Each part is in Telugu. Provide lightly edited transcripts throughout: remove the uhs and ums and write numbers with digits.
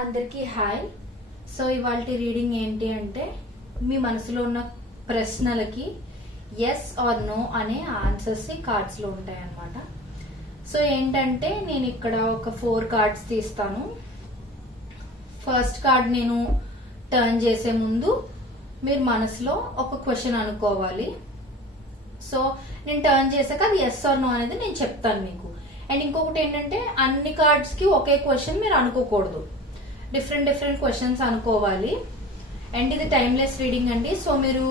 అందరికీ హాయ్. సో ఇవాళ రీడింగ్ ఏంటి అంటే మీ మనసులో ఉన్న ప్రశ్నలకి ఎస్ ఆర్ నో అనే ఆన్సర్స్ కార్డ్స్లో ఉంటాయి అన్నమాట. సో ఏంటంటే నేను ఇక్కడ ఒక 4 కార్డ్స్ తీస్తాను. ఫస్ట్ కార్డ్ నేను టర్న్ చేసే ముందు మీరు మనసులో ఒక క్వశ్చన్ అనుకోవాలి. సో నేను టర్న్ చేశాక అది ఎస్ ఆర్ నో అనేది నేను చెప్తాను మీకు. అండ్ ఇంకొకటి ఏంటంటే అన్ని కార్డ్స్ కి ఒకే క్వశ్చన్ మీరు అనుకోకూడదు, డిఫరెంట్ క్వశ్చన్స్ అనుకోవాలి. అండ్ ఇది టైమ్లెస్ రీడింగ్ అండి. సో మీరు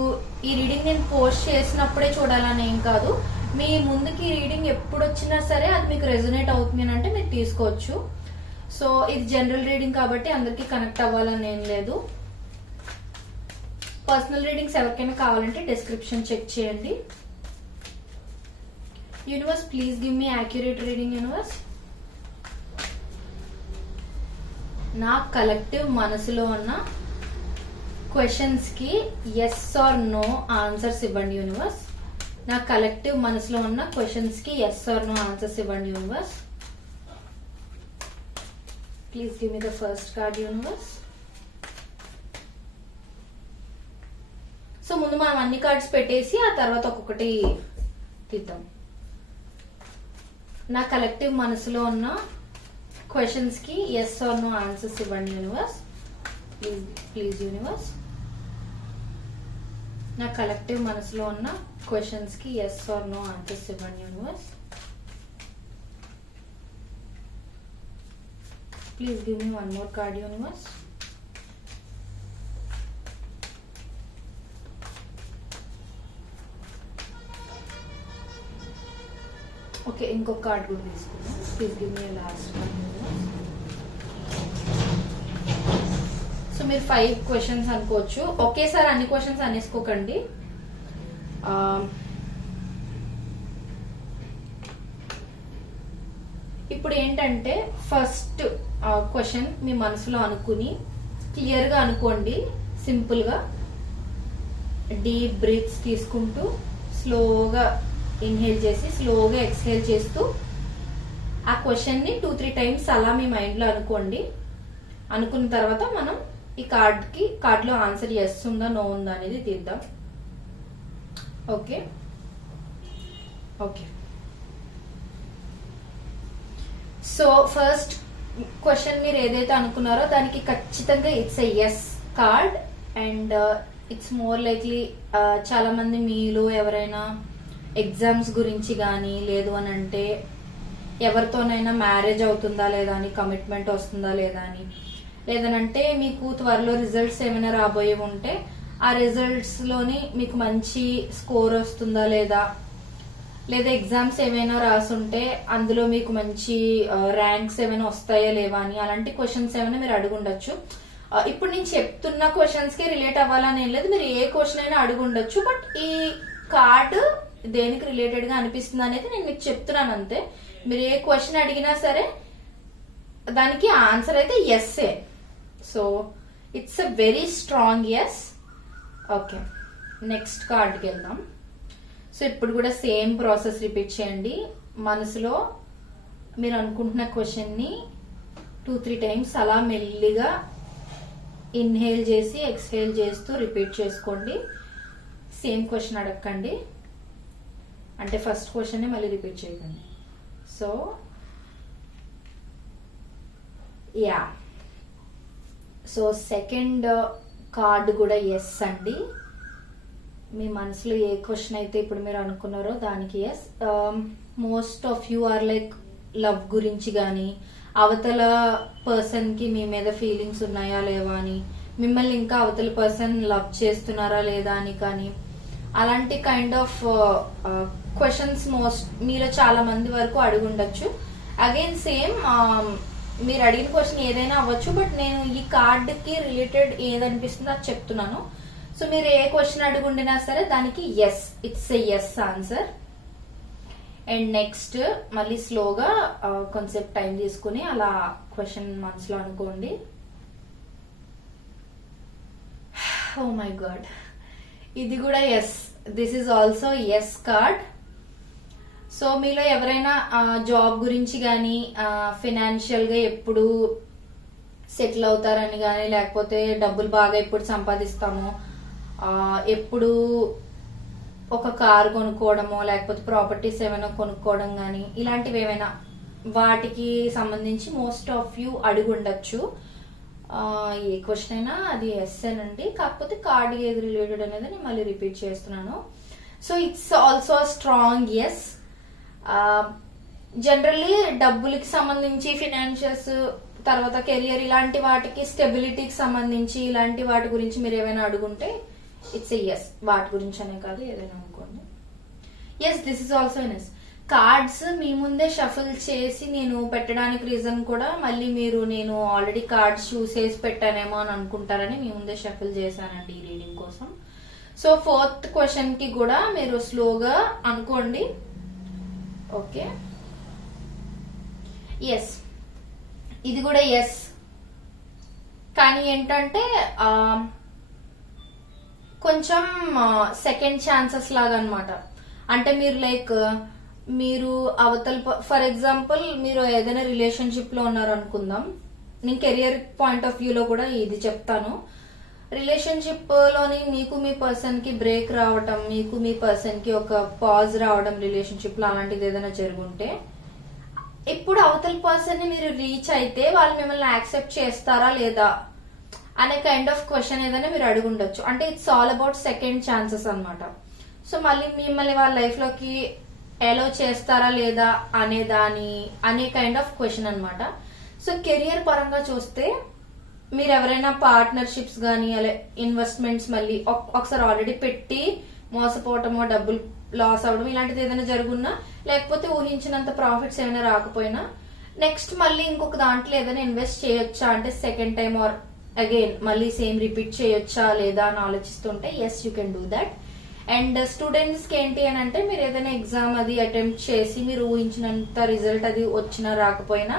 ఈ రీడింగ్ నేను పోస్ట్ చేసినప్పుడే చూడాలని ఏం కాదు, మీ ముందుకి రీడింగ్ ఎప్పుడు వచ్చినా సరే అది మీకు రెజొనేట్ అవుతుంది అని అంటే మీరు తీసుకోవచ్చు. సో ఇది జనరల్ రీడింగ్ కాబట్టి అందరికీ కనెక్ట్ అవ్వాలని ఏం లేదు. పర్సనల్ రీడింగ్స్ ఎవరికైనా కావాలంటే డిస్క్రిప్షన్ చెక్ చేయండి. Universe, please give me accurate reading. Universe, నా కలెక్టివ్ మనసులో ఉన్న క్వశ్చన్స్ కి ఎస్ ఆర్ నో ఆన్సర్స్ ఇవ్వండి. యూనివర్స్, నా కలెక్టివ్ మనసులో ఉన్న క్వశ్చన్స్ కి ఎస్ ఆర్ నో ఆన్సర్స్ ఇవ్వండి. Universe, please give me the first card. Universe, so ముందు మనం అన్ని కార్డ్స్ పెట్టేసి ఆ తర్వాత ఒక్కొక్కటి తీద్దాం. నా కలెక్టివ్ మనసులో ఉన్న క్వశ్చన్స్ కి ఎస్ ఆర్ నో ఆన్సర్స్ ఇవ్వండి. యూనివర్స్, ప్లీజ్ యూనివర్స్, నా కలెక్టివ్ మనసులో ఉన్న క్వశ్చన్స్ కి ఎస్ ఆర్ నో ఆన్సర్స్ ఇవ్వండి. Universe, please give me one more card. Universe, okay, ఇంకొక కార్డ్ కూడా తీసుకున్నాం. Please give me last card. So మీరు 5 క్వశ్చన్స్ అనుకోవచ్చు, ఒకేసారి అన్ని క్వశ్చన్స్ అనేసుకోకండి. ఇప్పుడు ఏంటంటే ఫస్ట్ క్వశ్చన్ మీ మనసులో అనుకుని క్లియర్ గా అనుకోండి. సింపుల్ గా డీప్ బ్రీత్స్ తీసుకుంటూ స్లోగా ఇన్హేల్ చేసి స్లోగా ఎక్స్హేల్ చేస్తూ ఆ క్వశ్చన్ ని 2-3 టైమ్స్ అలా మీ మైండ్ లో అనుకోండి. అనుకున్న తర్వాత మనం ఈ కార్డ్ లో ఆన్సర్ ఎస్ ఉందా నో ఉందా అనేది తీద్దాం. Okay okay so first question మీరు ఏదైతే అనుకున్నారో దానికి ఖచ్చితంగా it's a yes card. And it's more likely చాలా మంది మీలో ఎవరైనా ఎగ్జామ్స్ గురించి కానీ, లేదు అని అంటే ఎవరితోనైనా మ్యారేజ్ అవుతుందా లేదా అని, కమిట్మెంట్ వస్తుందా లేదా అని, లేదనంటే మీకు త్వరలో రిజల్ట్స్ ఏమైనా రాబోయే ఉంటే ఆ రిజల్ట్స్ లోని మీకు మంచి స్కోర్ వస్తుందా లేదా, లేదా ఎగ్జామ్స్ ఏమైనా రాసుంటే అందులో మీకు మంచి ర్యాంక్స్ ఏమైనా వస్తాయా లేవా అని, అలాంటి క్వశ్చన్స్ ఏమైనా మీరు అడుగుండొచ్చు. ఇప్పుడు నేను చెప్తున్న క్వశ్చన్స్ కి రిలేట్ అవ్వాలని ఏం లేదు, మీరు ఏ క్వశ్చన్ అయినా అడుగుండొచ్చు. బట్ ఈ కార్డు దేనికి రిలేటెడ్ గా అనిపిస్తుంది అనేది నేను మీకు చెప్తున్నాను అంతే. మీరు ఏ క్వశ్చన్ అడిగినా సరే దానికి ఆన్సర్ అయితే ఎస్ఏ. So it's a very strong yes. Okay, next కార్డ్కి వెళ్దాం. సో ఇప్పుడు కూడా సేమ్ ప్రాసెస్ రిపీట్ చేయండి. మనసులో మీరు అనుకుంటున్న క్వశ్చన్ ని 2-3 టైమ్స్ అలా మెల్లిగా ఇన్హేల్ చేసి ఎక్స్హేల్ చేస్తూ రిపీట్ చేసుకోండి. సేమ్ క్వశ్చన్ అడగండి, అంటే ఫస్ట్ క్వశ్చన్ మళ్ళీ రిపీట్ చేయకండి. So yeah, so second card కూడా ఎస్ అండి. మీ మనసులో ఏ క్వశ్చన్ అయితే ఇప్పుడు మీరు అనుకున్నారో దానికి yes. Most of you are like love గురించి కానీ, అవతల పర్సన్ కి మీ మీద ఫీలింగ్స్ ఉన్నాయా లేవా అని, మిమ్మల్ని ఇంకా అవతల పర్సన్ లవ్ చేస్తున్నారా లేదా అని కానీ, అలాంటి కైండ్ ఆఫ్ క్వశ్చన్స్ మీలో చాలా మంది వరకు అడుగుండొచ్చు. అగైన్ సేమ్ మీరు అడిగిన క్వశ్చన్ ఏదైనా అవ్వచ్చు, బట్ నేను ఈ కార్డ్ కి రిలేటెడ్ ఏదనిపిస్తుందో అది చెప్తున్నాను. సో మీరు ఏ క్వశ్చన్ అడుగుండినా సరే దానికి yes, it's a yes answer. And next మళ్ళీ స్లోగా కొంచెంసేపు టైం తీసుకుని అలా క్వశ్చన్ మనసులో అనుకోండి. ఓ మై గాడ్, ఇది కూడా yes. This is also yes card. So మీలో ఎవరైనా జాబ్ గురించి కానీ, ఫినాన్షియల్ గా ఎప్పుడు సెటిల్ అవుతారని కానీ, లేకపోతే డబ్బులు బాగా ఎప్పుడు సంపాదిస్తామో, ఎప్పుడు ఒక కారు కొనుక్కోవడమో, లేకపోతే ప్రాపర్టీస్ ఏమైనా కొనుక్కోవడం కానీ, ఇలాంటివి ఏమైనా వాటికి సంబంధించి మోస్ట్ ఆఫ్ యూ అడిగి ఉండొచ్చు. ఏ క్వశ్చన్ అయినా అది ఎస్ఏనండి, కాకపోతే కార్డ్ ఏది రిలేటెడ్ అనేది నేను మళ్ళీ రిపీట్ చేస్తున్నాను. So it's also strong yes. Generally డబ్బులకి సంబంధించి, ఫినాన్షియల్స్, తర్వాత కెరియర్, ఇలాంటి వాటికి, స్టెబిలిటీకి సంబంధించి ఇలాంటి వాటి గురించి మీరు ఏమైనా అడుగుంటే ఇట్స్ ఎస్. వాటి గురించి అనే కాదు, ఏదైనా అనుకోండి. Yes, this is also N S. Cards మీ ముందే షఫుల్ చేసి నేను పెట్టడానికి రీజన్ కూడా, మళ్ళీ మీరు నేను ఆల్రెడీ కార్డ్స్ చూసేసి పెట్టానేమో అని అనుకుంటారని మీ ముందే షఫుల్ చేశానండి ఈ రీడింగ్ కోసం. సో 4th క్వశ్చన్ కి కూడా మీరు స్లోగా అనుకోండి. ఓకే, ఎస్, ఇది కూడా ఎస్. కానీ ఏంటంటే కొంచెం సెకండ్ ఛాన్సెస్ లాగా అనమాట. అంటే మీరు లైక్ మీరు అవతల, ఫర్ ఎగ్జాంపుల్ మీరు ఏదైనా రిలేషన్షిప్ లో ఉన్నారు అనుకుందాం. నేను కెరియర్ పాయింట్ ఆఫ్ వ్యూలో కూడా ఇది చెప్తాను. రిలేషన్షిప్ లోని మీకు మీ పర్సన్ కి బ్రేక్ రావటం, మీకు మీ పర్సన్ కి ఒక పాజ్ రావడం రిలేషన్షిప్ లో, అలాంటిది ఏదైనా జరుగుంటే, ఇప్పుడు అవతల పర్సన్ ని మీరు రీచ్ అయితే వాళ్ళు మిమ్మల్ని యాక్సెప్ట్ చేస్తారా లేదా అనే కైండ్ ఆఫ్ క్వశ్చన్ ఏదైనా మీరు అడుగుండొచ్చు. అంటే it's all about second chances అనమాట. సో మళ్ళీ మిమ్మల్ని వాళ్ళ లైఫ్ లోకి ఎలో చేస్తారా లేదా అనే కైండ్ ఆఫ్ క్వశ్చన్ అనమాట. సో కెరియర్ పరంగా చూస్తే మీరు ఎవరైనా పార్ట్నర్షిప్స్ కానీ, అలా ఇన్వెస్ట్మెంట్స్ మళ్ళీ ఒకసారి ఆల్రెడీ పెట్టి మోసపోవటమో, డబ్బులు లాస్ అవడం, ఇలాంటిది ఏదైనా జరుగున్నా, లేకపోతే ఊహించినంత ప్రాఫిట్స్ ఏమైనా రాకపోయినా, నెక్స్ట్ మళ్ళీ ఇంకొక దాంట్లో ఏదైనా ఇన్వెస్ట్ చేయొచ్చా అంటే సెకండ్ టైం ఆర్ అగైన్ మళ్ళీ సేమ్ రిపీట్ చేయొచ్చా లేదా అని ఆలోచిస్తుంటే yes, you can do that. And students కి ఏంటి అని అంటే, మీరు ఏదైనా ఎగ్జామ్ అది అటెంప్ట్ చేసి మీరు ఊహించినంత రిజల్ట్ అది వచ్చినా రాకపోయినా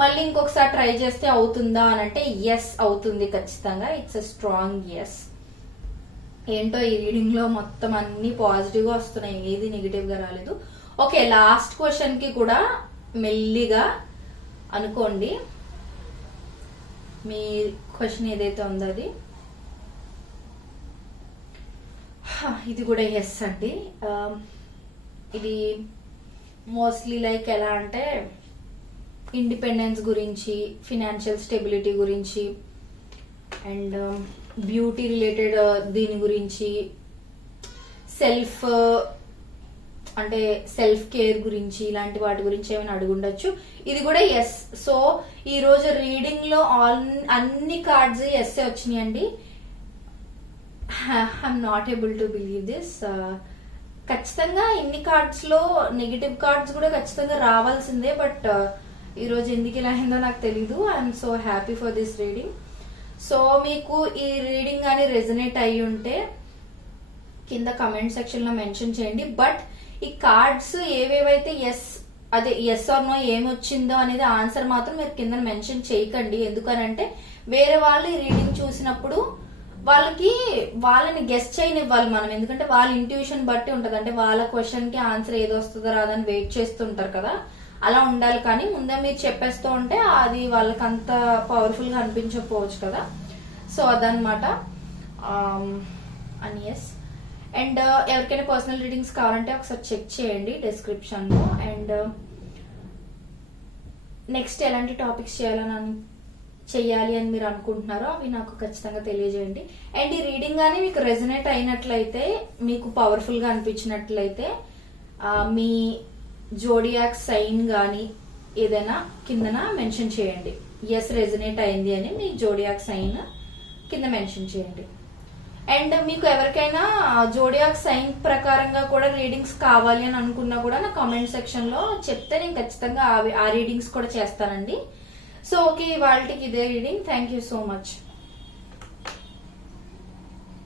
మళ్ళీ ఇంకొకసారి ట్రై చేస్తే అవుతుందా అని అంటే ఎస్, అవుతుంది ఖచ్చితంగా. It's a strong yes. ఏంటో ఈ రీడింగ్ లో మొత్తం అన్ని పాజిటివ్ గా వస్తున్నాయి, ఏది నెగిటివ్ గా రాలేదు. ఓకే, లాస్ట్ క్వశ్చన్ కి కూడా మెల్లిగా అనుకోండి. మీ క్వశ్చన్ ఏదైతే ఉందో అది, ఇది కూడా ఎస్ అండి. ఇది మోస్ట్లీ లైక్ ఎలా అంటే ఇండిపెండెన్స్ గురించి, ఫినాన్షియల్ స్టెబిలిటీ గురించి, అండ్ బ్యూటీ రిలేటెడ్ దీని గురించి, సెల్ఫ్ అంటే సెల్ఫ్ కేర్ గురించి, ఇలాంటి వాటి గురించి ఏమైనా అడుగుండొచ్చు. ఇది కూడా ఎస్. సో ఈ రోజు రీడింగ్ లో అన్ని కార్డ్స్ ఎస్ వచ్చినాయండి. I'm not able to believe this. ఖచ్చితంగా ఇన్ని కార్డ్స్ లో నెగిటివ్ కార్డ్స్ కూడా ఖచ్చితంగా రావాల్సిందే, బట్ ఈ రోజు ఎందుకు ఇలా అయిందో నాకు తెలీదు. I'm so happy for this reading. So మీకు ఈ రీడింగ్ కానీ రెజనేట్ అయ్యి ఉంటే కింద కమెంట్ సెక్షన్ లో మెన్షన్ చేయండి. బట్ ఈ కార్డ్స్ ఏవేవైతే ఎస్, అదే ఎస్ ఆర్ నో ఏమొచ్చిందో అనేది ఆన్సర్ మాత్రం మీరు కింద మెన్షన్ చేయకండి. ఎందుకనంటే వేరే వాళ్ళు ఈ రీడింగ్ చూసినప్పుడు వాళ్ళని గెస్ చేయనివ్వాలి మనం. ఎందుకంటే వాళ్ళ ఇంట్యూషన్ బట్టి ఉంటది. అంటే వాళ్ళ క్వశ్చన్ కి ఆన్సర్ ఏది వస్తుందో రాదని వెయిట్ చేస్తుంటారు కదా, అలా ఉండాలి. కానీ ముందే మీరు చెప్పేస్తూ ఉంటే అది వాళ్ళకి అంత పవర్ఫుల్ గా అనిపించకపోవచ్చు కదా. సో అదనమాట. అని ఎస్. అండ్ ఎవరికైనా పర్సనల్ రీడింగ్స్ కావాలంటే ఒకసారి చెక్ చేయండి డిస్క్రిప్షన్ లో. అండ్ నెక్స్ట్ ఎలాంటి టాపిక్స్ చెయ్యాలి అని మీరు అనుకుంటున్నారో అవి నాకు ఖచ్చితంగా తెలియజేయండి. అండ్ ఈ రీడింగ్ గానీ మీకు రెజనేట్ అయినట్లయితే, మీకు పవర్ఫుల్ గా అనిపించినట్లయితే మీ జోడియాక్ సైన్ గానీ ఏదైనా కిందన మెన్షన్ చేయండి. ఎస్, రెజనేట్ అయింది అని మీ జోడియాక్ సైన్ కింద మెన్షన్ చేయండి. అండ్ మీకు ఎవరికైనా జోడియాక్ సైన్ ప్రకారంగా కూడా రీడింగ్స్ కావాలి అని అనుకున్నా కూడా నా కామెంట్ సెక్షన్ లో చెప్తే నేను ఖచ్చితంగా ఆ రీడింగ్స్ కూడా చేస్తానండి. సో ఓకే, వాళ్ళకి ఇదే reading. Thank you so much.